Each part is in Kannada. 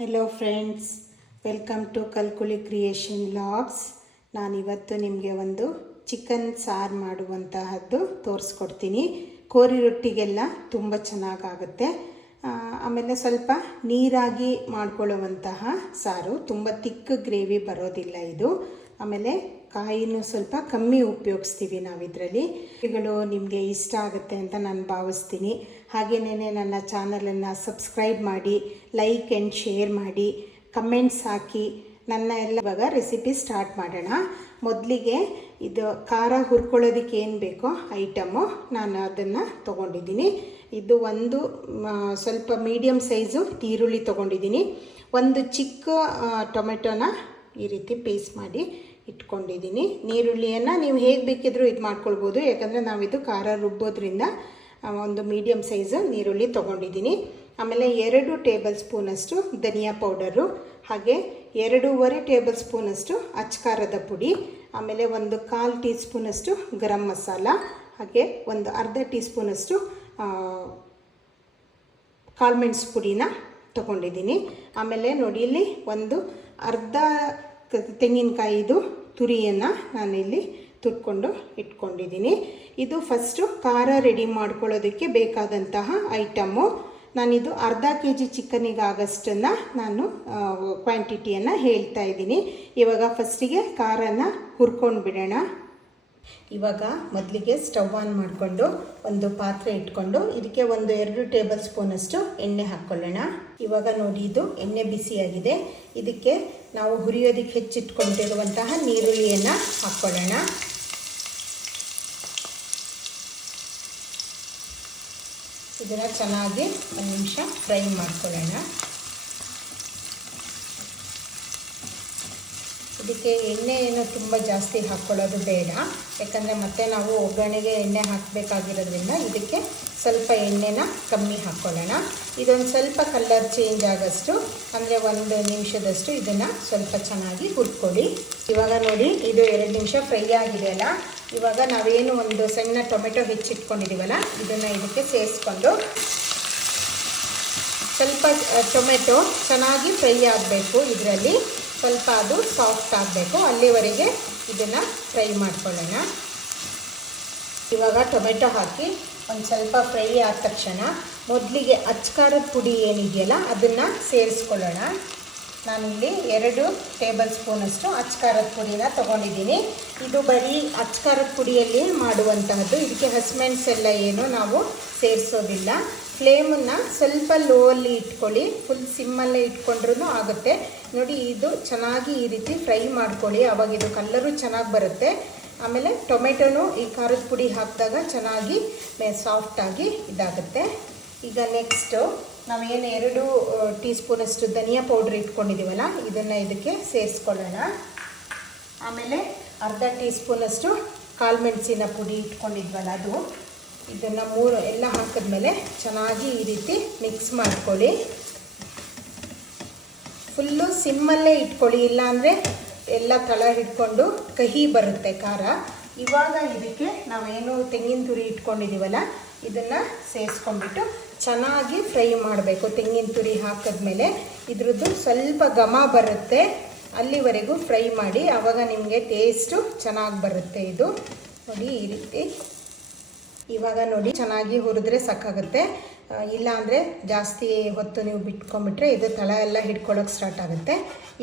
Hello friends welcome to Kalkuli creation logs ನಾನಿವತ್ತು ನಿಮಗೆ ಒಂದು ಚಿಕನ್ ಸಾರು ಮಾಡುವಂತಹದ್ದು ತೋರಿಸ್ಕೊಡ್ತೀನಿ. ಕೋರಿ ರೊಟ್ಟಿಗೆಲ್ಲ ತುಂಬ ಚೆನ್ನಾಗಾಗುತ್ತೆ. ಆಮೇಲೆ ಸ್ವಲ್ಪ ನೀರಾಗಿ ಮಾಡ್ಕೊಳ್ಳುವಂತಹ ಸಾರು. ತುಂಬ ತಿಕ್ಕ ಗ್ರೇವಿ ಬರೋದಿಲ್ಲ ಇದು. ಆಮೇಲೆ ಕಾಯಿನೂ ಸ್ವಲ್ಪ ಕಮ್ಮಿ ಉಪಯೋಗಿಸ್ತೀವಿ ನಾವು ಇದರಲ್ಲಿ ಇವುಗಳು ನಿಮಗೆ ಇಷ್ಟ ಆಗುತ್ತೆ ಅಂತ ನಾನು ಭಾವಿಸ್ತೀನಿ. ಹಾಗೆಯೇ ನನ್ನ ಚಾನಲನ್ನು ಸಬ್ಸ್ಕ್ರೈಬ್ ಮಾಡಿ, ಲೈಕ್ ಆ್ಯಂಡ್ ಶೇರ್ ಮಾಡಿ, ಕಮೆಂಟ್ಸ್ ಹಾಕಿ, ನನ್ನ ಎಲ್ಲ ಇವಾಗ ರೆಸಿಪಿ ಸ್ಟಾರ್ಟ್ ಮಾಡೋಣ. ಮೊದಲಿಗೆ ಇದು ಖಾರ ಹುರ್ಕೊಳ್ಳೋದಕ್ಕೆ ಏನು ಬೇಕೋ ಐಟಮು ನಾನು ಅದನ್ನು ತೊಗೊಂಡಿದ್ದೀನಿ. ಇದು ಒಂದು ಸ್ವಲ್ಪ ಮೀಡಿಯಮ್ ಸೈಜು ಈರುಳ್ಳಿ ತೊಗೊಂಡಿದ್ದೀನಿ. ಒಂದು ಚಿಕ್ಕ ಟೊಮೆಟೊನ ಈ ರೀತಿ ಪೇಸ್ಟ್ ಮಾಡಿ ಇಟ್ಕೊಂಡಿದ್ದೀನಿ. ನೀರುಳ್ಳಿಯನ್ನು ನೀವು ಹೇಗೆ ಬೇಕಿದ್ರೂ ಇದು ಮಾಡ್ಕೊಳ್ಬೋದು. ಯಾಕಂದರೆ ನಾವಿದು ಖಾರ ರುಬ್ಬೋದ್ರಿಂದ ಒಂದು ಮೀಡಿಯಮ್ ಸೈಜು ನೀರುಳ್ಳಿ ತೊಗೊಂಡಿದ್ದೀನಿ. ಆಮೇಲೆ ಎರಡು ಟೇಬಲ್ ಸ್ಪೂನಷ್ಟು ಧನಿಯಾ ಪೌಡರು, ಹಾಗೆ ಎರಡೂವರೆ ಟೇಬಲ್ ಸ್ಪೂನಷ್ಟು ಅಚ್ಕಾರದ ಪುಡಿ, ಆಮೇಲೆ ಒಂದು ಕಾಲು ಟೀ ಸ್ಪೂನಷ್ಟು ಗರಂ ಮಸಾಲ, ಹಾಗೆ ಒಂದು ಅರ್ಧ ಟೀ ಸ್ಪೂನಷ್ಟು ಕಾಳುಮೆಣಸು ಪುಡಿನ ತೊಗೊಂಡಿದ್ದೀನಿ. ಆಮೇಲೆ ನೋಡಿ ಇಲ್ಲಿ ಒಂದು ಅರ್ಧ ತೆಂಗಿನಕಾಯಿದು ತುರಿಯನ್ನು ನಾನಿಲ್ಲಿ ತುರ್ಕೊಂಡು ಇಟ್ಕೊಂಡಿದ್ದೀನಿ. ಇದು ಫಸ್ಟು ಖಾರ ರೆಡಿ ಮಾಡ್ಕೊಳ್ಳೋದಕ್ಕೆ ಬೇಕಾದಂತಹ ಐಟಮ್ಮು ನಾನಿದು ಅರ್ಧ ಕೆ ಜಿ ಚಿಕನಿಗಾಗಷ್ಟನ್ನು ನಾನು ಕ್ವಾಂಟಿಟಿಯನ್ನು ಹೇಳ್ತಾ ಇದ್ದೀನಿ. ಇವಾಗ ಫಸ್ಟಿಗೆ ಖಾರನ ಹುರ್ಕೊಂಡು ಬಿಡೋಣ ಇವಾಗ ಮೊದಲಿಗೆ ಸ್ಟವ್ ಆನ್ ಮಾಡಿಕೊಂಡು ಒಂದು ಪಾತ್ರೆ ಇಟ್ಕೊಂಡು ಇದಕ್ಕೆ ಒಂದು ಎರಡು ಟೇಬಲ್ ಸ್ಪೂನಷ್ಟು ಎಣ್ಣೆ ಹಾಕ್ಕೊಳ್ಳೋಣ. ಇವಾಗ ನೋಡಿ ಇದು ಎಣ್ಣೆ ಬಿಸಿಯಾಗಿದೆ. ಇದಕ್ಕೆ ನಾವು ಹುರಿಯೋದಕ್ಕೆ ಹೆಚ್ಚಿಟ್ಕೊಂಡಿರುವಂತಹ ನೀರುಳ್ಳಿಯನ್ನು ಹಾಕ್ಕೊಳ್ಳೋಣ. ಇದನ್ನು ಚೆನ್ನಾಗಿ ಒಂದು ನಿಮಿಷ ಫ್ರೈ ಮಾಡ್ಕೊಳ್ಳೋಣ. ಇದಕ್ಕೆ ಎಣ್ಣೆ ಏನು ತುಂಬ ಜಾಸ್ತಿ ಹಾಕ್ಕೊಳ್ಳೋದು ಬೇಡ. ಯಾಕಂದರೆ ಮತ್ತೆ ನಾವು ಒಗ್ಗರಣೆಗೆ ಎಣ್ಣೆ ಹಾಕಬೇಕಾಗಿರೋದ್ರಿಂದ ಇದಕ್ಕೆ ಸ್ವಲ್ಪ ಎಣ್ಣೆನ ಕಮ್ಮಿ ಹಾಕ್ಕೊಳ್ಳೋಣ. ಇದೊಂದು ಸ್ವಲ್ಪ ಕಲರ್ ಚೇಂಜ್ ಆಗೋಷ್ಟು ಅಂದರೆ ಒಂದು ನಿಮಿಷದಷ್ಟು ಇದನ್ನು ಸ್ವಲ್ಪ ಚೆನ್ನಾಗಿ ಹುರ್ಕೊಳ್ಳಿ. ಇವಾಗ ನೋಡಿ, ಇದು ಎರಡು ನಿಮಿಷ ಫ್ರೈ ಆಗಿದೆ ಅಲ್ಲ? ಇವಾಗ ನಾವೇನು ಒಂದು ಸಣ್ಣ ಟೊಮೆಟೊ ಹೆಚ್ಚಿಟ್ಕೊಂಡಿದ್ದೀವಲ್ಲ ಇದನ್ನು ಇದಕ್ಕೆ ಸೇರಿಸ್ಕೊಂಡು ಸ್ವಲ್ಪ ಟೊಮೆಟೊ ಚೆನ್ನಾಗಿ ಫ್ರೈ ಆಗಬೇಕು ಇದರಲ್ಲಿ. ಸ್ವಲ್ಪ ಅದು ಸಾಫ್ಟ್ ಆಗಬೇಕು. ಅಲ್ಲಿವರೆಗೆ ಇದನ್ನು ಫ್ರೈ ಮಾಡ್ಕೊಳ್ಳೋಣ. ಇವಾಗ ಟೊಮೆಟೊ ಹಾಕಿ ಒಂದು ಸ್ವಲ್ಪ ಫ್ರೈ ಆದ ತಕ್ಷಣ ಮೊದಲಿಗೆ ಅಚ್ಕಾರದ ಪುಡಿ ಏನಿದೆಯಲ್ಲ ಅದನ್ನು ಸೇರಿಸ್ಕೊಳ್ಳೋಣ. ನಾನಿಲ್ಲಿ ಎರಡು ಟೇಬಲ್ ಸ್ಪೂನಷ್ಟು ಅಚ್ಕಾರದ ಪುಡಿನ ತೊಗೊಂಡಿದ್ದೀನಿ. ಇದು ಬರೀ ಅಚ್ಕಾರದ ಪುಡಿಯಲ್ಲಿ ಮಾಡುವಂತಹದ್ದು. ಇದಕ್ಕೆ ಹಸ್ಮೆಂಟ್ಸ್ ಎಲ್ಲ ಏನು ನಾವು ಸೇರಿಸೋದಿಲ್ಲ. ಫ್ಲೇಮನ್ನು ಸ್ವಲ್ಪ ಲೋ ಅಲ್ಲಿ ಇಟ್ಕೊಳ್ಳಿ. ಫುಲ್ ಸಿಮ್ಮಲ್ಲೇ ಇಟ್ಕೊಂಡ್ರೂ ಆಗುತ್ತೆ. ನೋಡಿ, ಇದು ಚೆನ್ನಾಗಿ ಈ ರೀತಿ ಫ್ರೈ ಮಾಡ್ಕೊಳ್ಳಿ. ಆವಾಗ ಇದು ಕಲ್ಲರು ಚೆನ್ನಾಗಿ ಬರುತ್ತೆ. ಆಮೇಲೆ ಟೊಮೆಟೊನು ಈ ಖಾರದ ಪುಡಿ ಹಾಕಿದಾಗ ಚೆನ್ನಾಗಿ ಸಾಫ್ಟಾಗಿ ಇದಾಗುತ್ತೆ. ಈಗ ನೆಕ್ಸ್ಟು ನಾವೇನು ಎರಡು ಟೀ ಸ್ಪೂನಷ್ಟು ಧನಿಯಾ ಪೌಡ್ರ್ ಇಟ್ಕೊಂಡಿದ್ದೀವಲ್ಲ ಇದನ್ನು ಇದಕ್ಕೆ ಸೇರಿಸ್ಕೊಳ್ಳೋಣ. ಆಮೇಲೆ ಅರ್ಧ ಟೀ ಸ್ಪೂನಷ್ಟು ಕಾಳುಮೆಣಸಿನ ಪುಡಿ ಇಟ್ಕೊಂಡಿದ್ವಲ್ಲ ಅದು. ಇದನ್ನು ಮೂರು ಎಲ್ಲ ಹಾಕಿದ್ಮೇಲೆ ಚೆನ್ನಾಗಿ ಈ ರೀತಿ ಮಿಕ್ಸ್ ಮಾಡ್ಕೊಳ್ಳಿ. ಫುಲ್ಲು ಸಿಮ್ಮಲ್ಲೇ ಇಟ್ಕೊಳ್ಳಿ, ಇಲ್ಲಾಂದರೆ ಎಲ್ಲ ತಳ ಹಿಡ್ಕೊಂಡು ಕಹಿ ಬರುತ್ತೆ ಖಾರ. ಇವಾಗ ಇದಕ್ಕೆ ನಾವೇನು ತೆಂಗಿನ ತುರಿ ಇಟ್ಕೊಂಡಿದ್ದೀವಲ್ಲ ಇದನ್ನು ಸೇರಿಸ್ಕೊಂಡ್ಬಿಟ್ಟು ಚೆನ್ನಾಗಿ ಫ್ರೈ ಮಾಡಬೇಕು. ತೆಂಗಿನ ತುರಿ ಹಾಕಿದ್ಮೇಲೆ ಇದ್ರದ್ದು ಸ್ವಲ್ಪ ಘಮ ಬರುತ್ತೆ, ಅಲ್ಲಿವರೆಗೂ ಫ್ರೈ ಮಾಡಿ ಆವಾಗ ನಿಮಗೆ ಟೇಸ್ಟು ಚೆನ್ನಾಗಿ ಬರುತ್ತೆ ಇದು. ನೋಡಿ, ಈ ರೀತಿ ಇವಾಗ ನೋಡಿ ಚೆನ್ನಾಗಿ ಹುರಿದ್ರೆ ಸಾಕಾಗುತ್ತೆ. ಇಲ್ಲಾಂದರೆ ಜಾಸ್ತಿ ಹೊತ್ತು ನೀವು ಬಿಟ್ಕೊಂಡ್ಬಿಟ್ರೆ ಇದು ತಳ ಎಲ್ಲ ಹಿಡ್ಕೊಳ್ಳೋಕೆ ಸ್ಟಾರ್ಟ್ ಆಗುತ್ತೆ.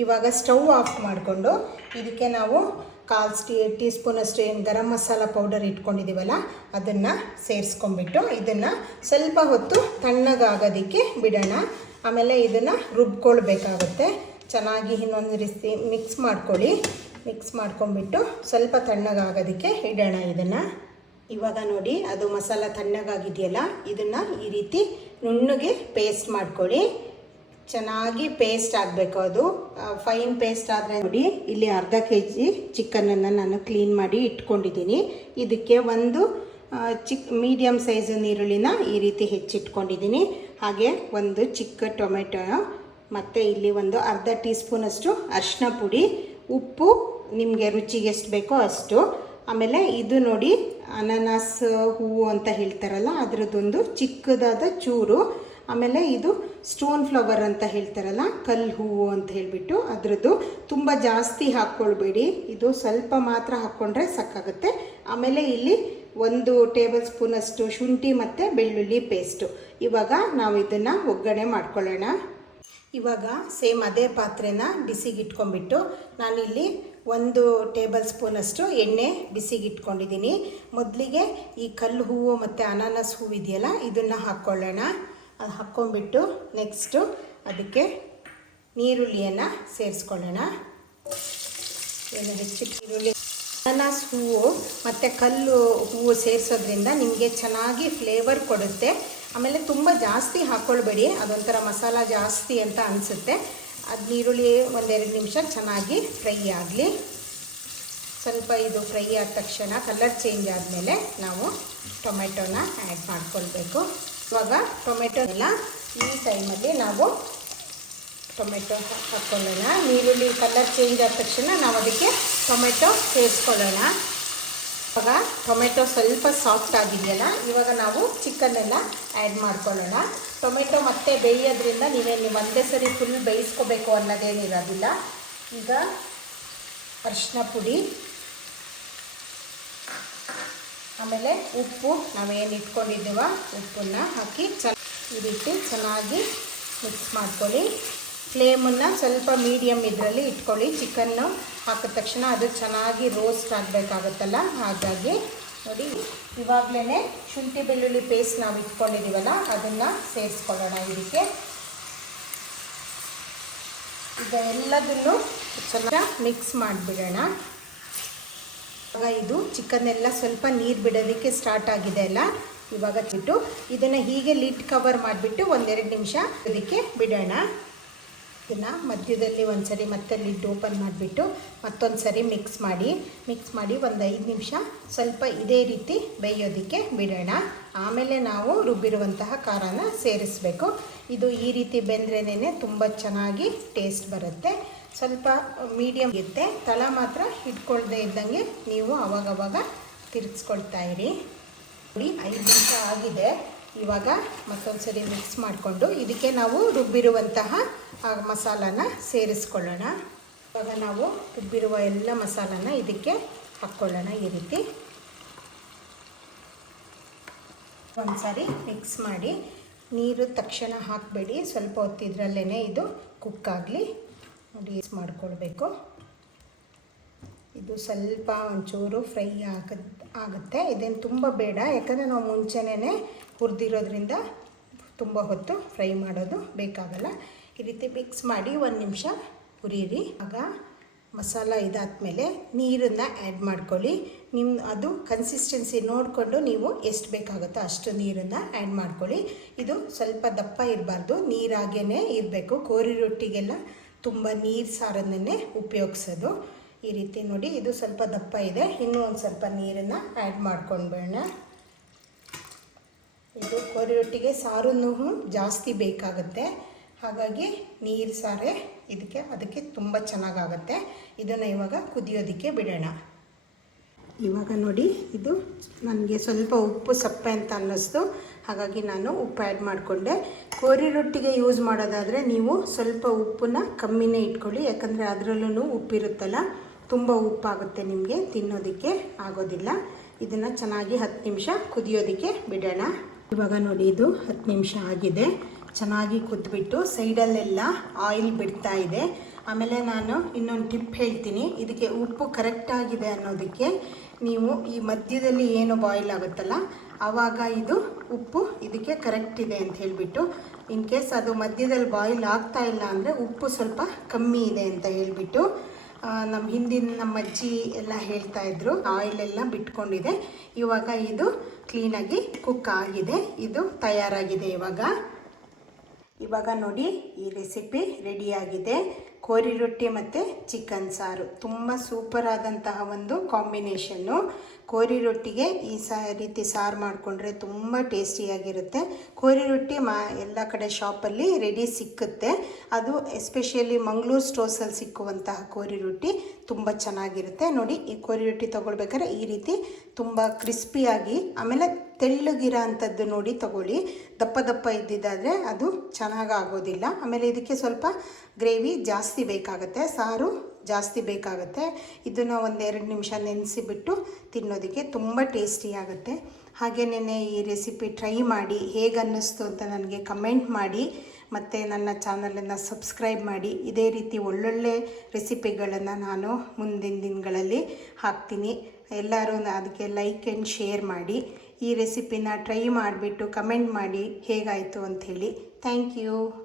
ಇವಾಗ ಸ್ಟವ್ ಆಫ್ ಮಾಡಿಕೊಂಡು ಇದಕ್ಕೆ ನಾವು ಕಾಲು ಸ್ಟೀ ಟೀ ಸ್ಪೂನಷ್ಟು ಏನು ಗರಂ ಮಸಾಲ ಪೌಡರ್ ಇಟ್ಕೊಂಡಿದ್ದೀವಲ್ಲ, ಅದನ್ನು ಸೇರಿಸ್ಕೊಂಡ್ಬಿಟ್ಟು ಇದನ್ನು ಸ್ವಲ್ಪ ಹೊತ್ತು ತಣ್ಣಗಾಗೋದಕ್ಕೆ ಬಿಡೋಣ. ಆಮೇಲೆ ಇದನ್ನು ರುಬ್ಕೊಳ್ಬೇಕಾಗುತ್ತೆ. ಚೆನ್ನಾಗಿ ಇನ್ನೊಂದು ರೀತಿ ಮಿಕ್ಸ್ ಮಾಡ್ಕೊಳ್ಳಿ. ಮಿಕ್ಸ್ ಮಾಡ್ಕೊಂಡ್ಬಿಟ್ಟು ಸ್ವಲ್ಪ ತಣ್ಣಗಾಗೋದಕ್ಕೆ ಇಡೋಣ ಇದನ್ನು. ಇವಾಗ ನೋಡಿ, ಅದು ಮಸಾಲ ತಣ್ಣಗಾಗಿದೆಯಲ್ಲ, ಇದನ್ನು ಈ ರೀತಿ ನುಣ್ಣಗೆ ಪೇಸ್ಟ್ ಮಾಡ್ಕೊಳ್ಳಿ. ಚೆನ್ನಾಗಿ ಪೇಸ್ಟ್ ಆಗಬೇಕು ಅದು. ಫೈನ್ ಪೇಸ್ಟ್ ಆದರೆ ನೋಡಿ, ಇಲ್ಲಿ ಅರ್ಧ ಕೆ ಜಿ ಚಿಕನನ್ನು ನಾನು ಕ್ಲೀನ್ ಮಾಡಿ ಇಟ್ಕೊಂಡಿದ್ದೀನಿ. ಇದಕ್ಕೆ ಒಂದು ಚಿಕ್ ಮೀಡಿಯಮ್ ಸೈಜು ಈರುಳ್ಳಿನ ಈ ರೀತಿ ಹೆಚ್ಚಿಟ್ಕೊಂಡಿದ್ದೀನಿ. ಹಾಗೆ ಒಂದು ಚಿಕ್ಕ ಟೊಮೆಟೊ ಮತ್ತು ಇಲ್ಲಿ ಒಂದು ಅರ್ಧ ಟೀ ಸ್ಪೂನಷ್ಟು ಅರಿಶಿನ ಪುಡಿ. ಉಪ್ಪು ನಿಮಗೆ ರುಚಿಗೆ ಎಷ್ಟು ಬೇಕೋ ಅಷ್ಟು. ಆಮೇಲೆ ಇದು ನೋಡಿ ಅನಾನಸ್ ಹೂವು ಅಂತ ಹೇಳ್ತಾರಲ್ಲ, ಅದರದ್ದೊಂದು ಚಿಕ್ಕದಾದ ಚೂರು. ಆಮೇಲೆ ಇದು ಸ್ಟೋನ್ ಫ್ಲವರ್ ಅಂತ ಹೇಳ್ತಾರಲ್ಲ, ಕಲ್ಲು ಹೂವು ಅಂತ ಹೇಳಿಬಿಟ್ಟು ಅದರದ್ದು ತುಂಬ ಜಾಸ್ತಿ ಹಾಕ್ಕೊಳ್ಬೇಡಿ. ಇದು ಸ್ವಲ್ಪ ಮಾತ್ರ ಹಾಕ್ಕೊಂಡ್ರೆ ಸಾಕಾಗುತ್ತೆ. ಆಮೇಲೆ ಇಲ್ಲಿ ಒಂದು ಟೇಬಲ್ ಸ್ಪೂನಷ್ಟು ಶುಂಠಿ ಮತ್ತು ಬೆಳ್ಳುಳ್ಳಿ ಪೇಸ್ಟು. ಇವಾಗ ನಾವು ಇದನ್ನು ಒಗ್ಗರಣೆ ಮಾಡ್ಕೊಳ್ಳೋಣ. ಇವಾಗ ಸೇಮ್ ಅದೇ ಪಾತ್ರೆನ ಬಿಸಿಗೆ ಇಟ್ಕೊಂಡ್ಬಿಟ್ಟು ನಾನಿಲ್ಲಿ ಒಂದು ಟೇಬಲ್ ಸ್ಪೂನಷ್ಟು ಎಣ್ಣೆ ಬಿಸಿಗೆ ಇಟ್ಕೊಂಡಿದ್ದೀನಿ. ಮೊದಲಿಗೆ ಈ ಕಲ್ಲು ಹೂವು ಮತ್ತು ಅನಾನಸ್ ಹೂವು ಇದೆಯಲ್ಲ, ಇದನ್ನು ಹಾಕ್ಕೊಳ್ಳೋಣ. ಅದು ಹಾಕ್ಕೊಂಡ್ಬಿಟ್ಟು ನೆಕ್ಸ್ಟು ಅದಕ್ಕೆ ನೀರುಳ್ಳಿಯನ್ನು ಸೇರಿಸ್ಕೊಳ್ಳೋಣ. ಏನು ಹೆಚ್ಚು ಈರುಳ್ಳಿ? ಅನಾನಸ್ ಹೂವು ಮತ್ತು ಕಲ್ಲು ಹೂವು ಸೇರಿಸೋದ್ರಿಂದ ನಿಮಗೆ ಚೆನ್ನಾಗಿ ಫ್ಲೇವರ್ ಕೊಡುತ್ತೆ. ಆಮೇಲೆ ತುಂಬ ಜಾಸ್ತಿ ಹಾಕ್ಕೊಳ್ಬೇಡಿ ಅದೊಂಥರ ಮಸಾಲ ಜಾಸ್ತಿ ಅಂತ ಅನಿಸುತ್ತೆ. ಅದು ಈರುಳ್ಳಿ ಒಂದೆರಡು ನಿಮಿಷ ಚೆನ್ನಾಗಿ ಫ್ರೈ ಆಗಲಿ. ಸ್ವಲ್ಪ ಇದು ಫ್ರೈ ಆದ ತಕ್ಷಣ ಕಲರ್ ಚೇಂಜ್ ಆದಮೇಲೆ ನಾವು ಟೊಮೆಟೊನ ಆ್ಯಡ್ ಮಾಡ್ಕೊಳ್ಬೇಕು. ಇವಾಗ ಟೊಮೆಟೊ ಎಲ್ಲ ಈ ಟೈಮಲ್ಲಿ ನಾವು ಟೊಮೆಟೊ ಹಾಕ್ಕೊಳ್ಳೋಣ ನೀರುಳ್ಳಿ ಕಲರ್ ಚೇಂಜ್ ಆದ ತಕ್ಷಣ ನಾವು ಅದಕ್ಕೆ ಟೊಮೆಟೊ ಸೇರಿಸ್ಕೊಳ್ಳೋಣ. ಇವಾಗ ಟೊಮೆಟೊ ಸ್ವಲ್ಪ ಸಾಫ್ಟ್ ಆಗಿದೆಯಲ್ಲ, ಇವಾಗ ನಾವು ಚಿಕನ್ನೆಲ್ಲ ಆ್ಯಡ್ ಮಾಡ್ಕೊಳ್ಳೋಣ. ಟೊಮೆಟೊ ಮತ್ತೆ ಬೇಯೋದ್ರಿಂದ ನೀವೇನು ಒಂದೇ ಸರಿ ಫುಲ್ ಬೇಯಿಸ್ಕೋಬೇಕು ಅನ್ನೋದೇನಿರೋದಿಲ್ಲ ಈಗ ಅರಿಶಿನ ಪುಡಿ, ಆಮೇಲೆ ಉಪ್ಪು, ನಾವೇನು ಇಟ್ಕೊಂಡಿದ್ದೀವ ಉಪ್ಪನ್ನು ಹಾಕಿ ಚೆನ್ನ ಈ ಚೆನ್ನಾಗಿ ಮಿಕ್ಸ್ ಮಾಡ್ಕೊಳ್ಳಿ. ಫ್ಲೇಮನ್ನು ಸ್ವಲ್ಪ ಮೀಡಿಯಮ್ ಇದರಲ್ಲಿ ಇಟ್ಕೊಳ್ಳಿ. ಚಿಕನ್ನು ಹಾಕಿದ ತಕ್ಷಣ ಅದು ಚೆನ್ನಾಗಿ ರೋಸ್ಟ್ ಆಗಬೇಕಾಗುತ್ತಲ್ಲ? ಹಾಗಾಗಿ ನೋಡಿ ಇವಾಗಲೇ ಶುಂಠಿ ಬೆಳ್ಳುಳ್ಳಿ ಪೇಸ್ಟ್ ನಾವು ಇಟ್ಕೊಂಡಿದ್ದೀವಲ್ಲ ಅದನ್ನು ಸೇರಿಸ್ಕೊಳ್ಳೋಣ ಇದಕ್ಕೆ. ಈಗ ಎಲ್ಲದನ್ನು ಚೆನ್ನಾಗಿ ಮಿಕ್ಸ್ ಮಾಡಿಬಿಡೋಣ. ಇವಾಗ ಇದು ಚಿಕನ್ ಎಲ್ಲ ಸ್ವಲ್ಪ ನೀರು ಬಿಡೋದಕ್ಕೆ ಸ್ಟಾರ್ಟ್ ಆಗಿದೆ ಅಲ್ಲ? ಇವಾಗ ಬಿಟ್ಟು ಇದನ್ನು ಹೀಗೆ ಲಿಟ್ ಕವರ್ ಮಾಡಿಬಿಟ್ಟು ಒಂದೆರಡು ನಿಮಿಷ ಅದಕ್ಕೆ ಬಿಡೋಣ. ಇದನ್ನು ಮಧ್ಯದಲ್ಲಿ ಒಂದು ಸರಿ ಮತ್ತೆ ಲಿಡ್ ಓಪನ್ ಮಾಡಿಬಿಟ್ಟು ಮತ್ತೊಂದು ಸರಿ ಮಿಕ್ಸ್ ಮಾಡಿ ಮಿಕ್ಸ್ ಮಾಡಿ ಒಂದು ಐದು ನಿಮಿಷ ಸ್ವಲ್ಪ ಇದೇ ರೀತಿ ಬೇಯೋದಕ್ಕೆ ಬಿಡೋಣ. ಆಮೇಲೆ ನಾವು ರುಬ್ಬಿರುವಂತಹ ಖಾರನ ಸೇರಿಸಬೇಕು. ಇದು ಈ ರೀತಿ ಬೆಂದ್ರೇನೆ ತುಂಬ ಚೆನ್ನಾಗಿ ಟೇಸ್ಟ್ ಬರುತ್ತೆ. ಸ್ವಲ್ಪ ಮೀಡಿಯಮ್ ಇರುತ್ತೆ. ತಳ ಮಾತ್ರ ಇಟ್ಕೊಳ್ದೇ ಇದ್ದಂಗೆ ನೀವು ಅವಾಗವಾಗ ತಿರುಗಿಸ್ಕೊಳ್ತಾ ಇರಿ. ನೋಡಿ, ಐದು ನಿಮಿಷ ಆಗಿದೆ. ಇವಾಗ ಮತ್ತೊಂದು ಸರಿ ಮಿಕ್ಸ್ ಮಾಡಿಕೊಂಡು ಇದಕ್ಕೆ ನಾವು ರುಬ್ಬಿರುವಂತಹ ಮಸಾಲಾನ ಸೇರಿಸ್ಕೊಳ್ಳೋಣ. ಇವಾಗ ನಾವು ರುಬ್ಬಿರುವ ಎಲ್ಲ ಮಸಾಲಾನ ಇದಕ್ಕೆ ಹಾಕ್ಕೊಳ್ಳೋಣ ಈ ರೀತಿ. ಒಂದು ಸಾರಿ ಮಿಕ್ಸ್ ಮಾಡಿ, ನೀರು ತಕ್ಷಣ ಹಾಕಬೇಡಿ. ಸ್ವಲ್ಪ ಹೊತ್ತಿದ್ರಲ್ಲೇ ಇದು ಕುಕ್ ಆಗಲಿ. ನೋಡಿ ಯೂಸ್ ಮಾಡ್ಕೊಳ್ಬೇಕು. ಇದು ಸ್ವಲ್ಪ ಒಂಚೂರು ಫ್ರೈ ಆಗ ಆಗುತ್ತೆ. ಇದೇನು ತುಂಬ ಬೇಡ. ಯಾಕಂದರೆ ನಾವು ಮುಂಚೆನೇ ಹುರಿದಿರೋದ್ರಿಂದ ತುಂಬ ಹೊತ್ತು ಫ್ರೈ ಮಾಡೋದು ಬೇಕಾಗಲ್ಲ. ಈ ರೀತಿ ಮಿಕ್ಸ್ ಮಾಡಿ ಒಂದು ನಿಮಿಷ ಹುರಿಯಿರಿ. ಆಗ ಮಸಾಲ ಇದಾದಮೇಲೆ ನೀರನ್ನು ಆ್ಯಡ್ ಮಾಡ್ಕೊಳ್ಳಿ. ನಿಮ್ಮ ಅದು ಕನ್ಸಿಸ್ಟೆನ್ಸಿ ನೋಡಿಕೊಂಡು ನೀವು ಎಷ್ಟು ಬೇಕಾಗುತ್ತೋ ಅಷ್ಟು ನೀರನ್ನು ಆ್ಯಡ್ ಮಾಡ್ಕೊಳ್ಳಿ. ಇದು ಸ್ವಲ್ಪ ದಪ್ಪ ಇರಬಾರ್ದು. ನೀರಾಗೇ ಇರಬೇಕು. ಕೋರಿ ರೊಟ್ಟಿಗೆಲ್ಲ ತುಂಬ ನೀರು ಸಾರನ್ನೇ ಉಪಯೋಗಿಸೋದು. ಈ ರೀತಿ ನೋಡಿ, ಇದು ಸ್ವಲ್ಪ ದಪ್ಪ ಇದೆ. ಇನ್ನೂ ಒಂದು ಸ್ವಲ್ಪ ನೀರನ್ನು ಆ್ಯಡ್ ಮಾಡ್ಕೊಂಡ್ಬೇಡ ಇದು ಕೋರಿ ರೊಟ್ಟಿಗೆ ಸಾರೂ ಜಾಸ್ತಿ ಬೇಕಾಗುತ್ತೆ. ಹಾಗಾಗಿ ನೀರು ಸಾರೆ ಇದಕ್ಕೆ, ಅದಕ್ಕೆ ತುಂಬ ಚೆನ್ನಾಗಾಗುತ್ತೆ. ಇದನ್ನು ಇವಾಗ ಕುದಿಯೋದಕ್ಕೆ ಬಿಡೋಣ. ಇವಾಗ ನೋಡಿ, ಇದು ನನಗೆ ಸ್ವಲ್ಪ ಉಪ್ಪು ಸಪ್ಪೆ ಅಂತ ಅನ್ನಿಸ್ತು. ಹಾಗಾಗಿ ನಾನು ಉಪ್ಪು ಆ್ಯಡ್ ಮಾಡಿಕೊಂಡೆ. ಕೋರಿ ರೊಟ್ಟಿಗೆ ಯೂಸ್ ಮಾಡೋದಾದರೆ ನೀವು ಸ್ವಲ್ಪ ಉಪ್ಪನ್ನ ಕಮ್ಮಿನೇ ಇಟ್ಕೊಳ್ಳಿ. ಯಾಕಂದರೆ ಅದರಲ್ಲೂ ಉಪ್ಪಿರುತ್ತಲ್ಲ. ತುಂಬ ಉಪ್ಪಾಗುತ್ತೆ ನಿಮಗೆ, ತಿನ್ನೋದಕ್ಕೆ ಆಗೋದಿಲ್ಲ. ಇದನ್ನು ಚೆನ್ನಾಗಿ ಹತ್ತು ನಿಮಿಷ ಕುದಿಯೋದಕ್ಕೆ ಬಿಡೋಣ. ಇವಾಗ ನೋಡಿ, ಇದು ಹತ್ತು ನಿಮಿಷ ಆಗಿದೆ. ಚೆನ್ನಾಗಿ ಕುದ್ಬಿಟ್ಟು ಸೈಡಲ್ಲೆಲ್ಲ ಆಯಿಲ್ ಬಿಡ್ತಾ ಇದೆ. ಆಮೇಲೆ ನಾನು ಇನ್ನೊಂದು ಟಿಪ್ ಹೇಳ್ತೀನಿ. ಇದಕ್ಕೆ ಉಪ್ಪು ಕರೆಕ್ಟಾಗಿದೆ ಅನ್ನೋದಕ್ಕೆ ನೀವು ಈ ಮಧ್ಯದಲ್ಲಿ ಏನು ಬಾಯ್ಲ್ ಆಗುತ್ತಲ್ಲ, ಆವಾಗ ಇದು ಉಪ್ಪು ಇದಕ್ಕೆ ಕರೆಕ್ಟ್ ಇದೆ ಅಂತ ಹೇಳಿಬಿಟ್ಟು, ಇನ್ ಕೇಸ್ ಅದು ಮಧ್ಯದಲ್ಲಿ ಬಾಯ್ಲ್ ಆಗ್ತಾ ಇಲ್ಲ ಅಂದರೆ ಉಪ್ಪು ಸ್ವಲ್ಪ ಕಮ್ಮಿ ಇದೆ ಅಂತ ಹೇಳಿಬಿಟ್ಟು ನಮ್ಮ ಹಿಂದಿನ ನಮ್ಮ ಅಜ್ಜಿ ಎಲ್ಲ ಹೇಳ್ತಾ ಇದ್ರು ಆಯಿಲ್ ಎಲ್ಲ ಬಿಟ್ಕೊಂಡಿದೆ. ಇವಾಗ ಇದು ಕ್ಲೀನಾಗಿ ಕುಕ್ ಆಗಿದೆ. ಇದು ತಯಾರಾಗಿದೆ ಇವಾಗ. ಇವಾಗ ನೋಡಿ ಈ ರೆಸಿಪಿ ರೆಡಿಯಾಗಿದೆ ಕೋರಿ ರೊಟ್ಟಿ ಮತ್ತು ಚಿಕನ್ ಸಾರು. ತುಂಬ ಸೂಪರ್ ಆದಂತಹ ಒಂದು ಕಾಂಬಿನೇಷನ್ನು ಕೋರಿ ರೊಟ್ಟಿಗೆ ಈ ಸಾ, ರೀತಿ ಸಾರು ಮಾಡಿಕೊಂಡ್ರೆ ತುಂಬ ಟೇಸ್ಟಿಯಾಗಿರುತ್ತೆ. ಕೋರಿ ರೊಟ್ಟಿ ಮಾ, ಎಲ್ಲ ಕಡೆ ಶಾಪಲ್ಲಿ ರೆಡಿ ಸಿಕ್ಕುತ್ತೆ. ಅದು ಎಸ್ಪೆಷಲಿ ಮಂಗಳೂರು ಸ್ಟೋರ್ಸಲ್ಲಿ ಸಿಕ್ಕುವಂತಹ ಕೋರಿ ರೊಟ್ಟಿ ತುಂಬ ಚೆನ್ನಾಗಿರುತ್ತೆ. ನೋಡಿ, ಈ ಕೋರಿ ರೊಟ್ಟಿ ತೊಗೊಳ್ಬೇಕಾದ್ರೆ ಈ ರೀತಿ ತುಂಬ ಕ್ರಿಸ್ಪಿಯಾಗಿ ಆಮೇಲೆ ತೆಳ್ಳಗಿರೋ ಅಂಥದ್ದು ನೋಡಿ ತಗೊಳ್ಳಿ. ದಪ್ಪ ದಪ್ಪ ಇದ್ದಿದ್ದಾದರೆ ಅದು ಚೆನ್ನಾಗಿ ಆಗೋದಿಲ್ಲ ಆಮೇಲೆ ಇದಕ್ಕೆ ಸ್ವಲ್ಪ ಗ್ರೇವಿ ಜಾಸ್ತಿ ಬೇಕಾಗುತ್ತೆ. ಸಾರು ಜಾಸ್ತಿ ಬೇಕಾಗುತ್ತೆ. ಇದನ್ನು ಒಂದೆರಡು ನಿಮಿಷ ನೆನೆಸಿಬಿಟ್ಟು ತಿನ್ನೋದಕ್ಕೆ ತುಂಬ ಟೇಸ್ಟಿ ಆಗುತ್ತೆ. ನೆನೆ ಈ ರೆಸಿಪಿ ಟ್ರೈ ಮಾಡಿ. ಹೇಗೆ ಅನ್ನಿಸ್ತು ಅಂತ ನನಗೆ ಕಮೆಂಟ್ ಮಾಡಿ. ಮತ್ತು ನನ್ನ ಚಾನಲನ್ನು ಸಬ್ಸ್ಕ್ರೈಬ್ ಮಾಡಿ. ಇದೇ ರೀತಿ ಒಳ್ಳೊಳ್ಳೆ ರೆಸಿಪಿಗಳನ್ನು ನಾನು ಮುಂದಿನ ದಿನಗಳಲ್ಲಿ ಹಾಕ್ತೀನಿ. ಎಲ್ಲರೂ ಅದಕ್ಕೆ ಲೈಕ್ ಆ್ಯಂಡ್ ಶೇರ್ ಮಾಡಿ. ಈ ರೆಸಿಪಿನ ಟ್ರೈ ಮಾಡಿಬಿಟ್ಟು ಕಮೆಂಟ್ ಮಾಡಿ ಹೇಗಾಯಿತು ಅಂಥೇಳಿ. Thank you